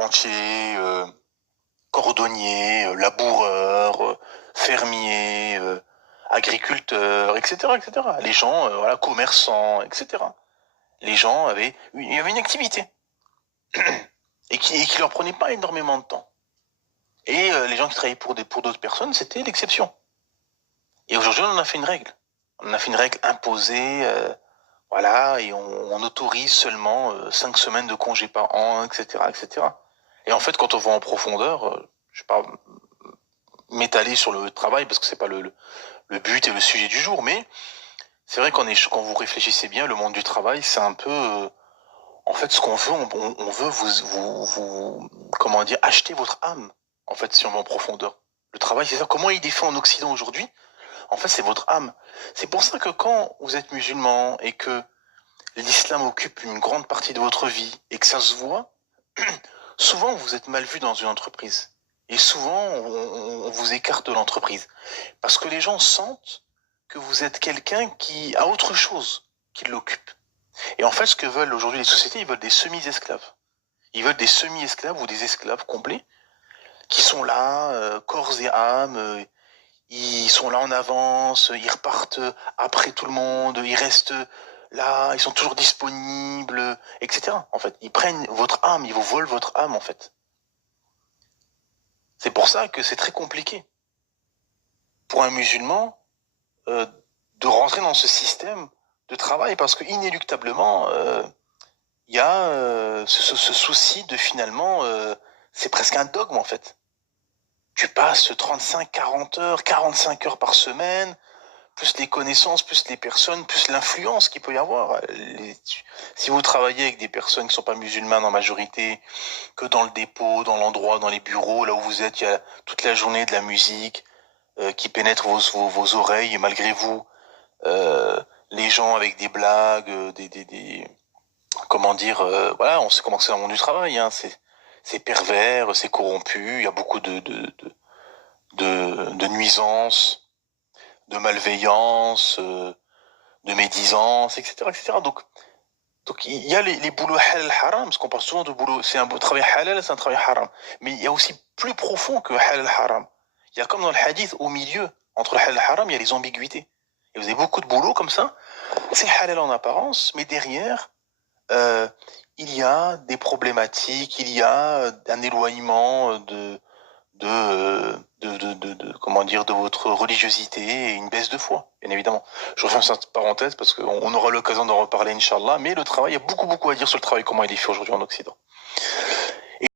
charpentiers, cordonniers, laboureurs, fermiers, agriculteurs, etc., etc. Les gens, voilà, commerçants, etc. Les gens il y avait une activité et qui leur prenait pas énormément de temps. Et les gens qui travaillaient pour d'autres personnes, c'était l'exception. Et aujourd'hui, on en a fait une règle. On en a fait une règle imposée, voilà, et on autorise seulement 5 semaines de congé par an, etc., etc. Et en fait, quand on va en profondeur, je vais pas m'étaler sur le travail parce que c'est pas le but et le sujet du jour, mais c'est vrai quand vous réfléchissez bien, le monde du travail, c'est un peu, en fait, ce qu'on veut, on veut comment dire, acheter votre âme. En fait, si on va en profondeur. Le travail, c'est ça. Comment il est fait en Occident aujourd'hui? En fait, c'est votre âme. C'est pour ça que quand vous êtes musulman et que l'islam occupe une grande partie de votre vie et que ça se voit, souvent vous êtes mal vu dans une entreprise. Et souvent, on vous écarte de l'entreprise. Parce que les gens sentent que vous êtes quelqu'un qui a autre chose qui l'occupe. Et en fait, ce que veulent aujourd'hui les sociétés, ils veulent des semi-esclaves. Ils veulent des semi-esclaves ou des esclaves complets qui sont là, corps et âme, ils sont là en avance, ils repartent après tout le monde, ils restent là, ils sont toujours disponibles, etc. En fait, ils prennent votre âme, ils vous volent votre âme, en fait. C'est pour ça que c'est très compliqué pour un musulman de rentrer dans ce système de travail parce que inéluctablement, il y a ce souci de finalement, c'est presque un dogme en fait. Tu passes 35, 40 heures, 45 heures par semaine, plus les connaissances, plus les personnes, plus l'influence qu'il peut y avoir. Si vous travaillez avec des personnes qui sont pas musulmanes en majorité, que dans le dépôt, dans l'endroit, dans les bureaux, là où vous êtes, il y a toute la journée de la musique qui pénètre vos oreilles et malgré vous, les gens avec des blagues, comment dire, voilà, on sait comment c'est dans le monde du travail, hein, c'est pervers, c'est corrompu, il y a beaucoup de nuisances, de malveillance, de médisance, etc., etc. Donc il y a les boulots halal haram, parce qu'on parle souvent de boulot, c'est un travail halal, c'est un travail haram. Mais il y a aussi plus profond que halal haram. Il y a comme dans le hadith, au milieu, entre le halal et haram, il y a les ambiguïtés. Et vous avez beaucoup de boulots comme ça, c'est halal en apparence, mais derrière, euh, il y a des problématiques, il y a un éloignement comment dire, de votre religiosité et une baisse de foi, bien évidemment. Je referme cette parenthèse parce qu'on aura l'occasion d'en reparler, Inch'Allah, mais le travail, il y a beaucoup, beaucoup à dire sur le travail, comment il est fait aujourd'hui en Occident.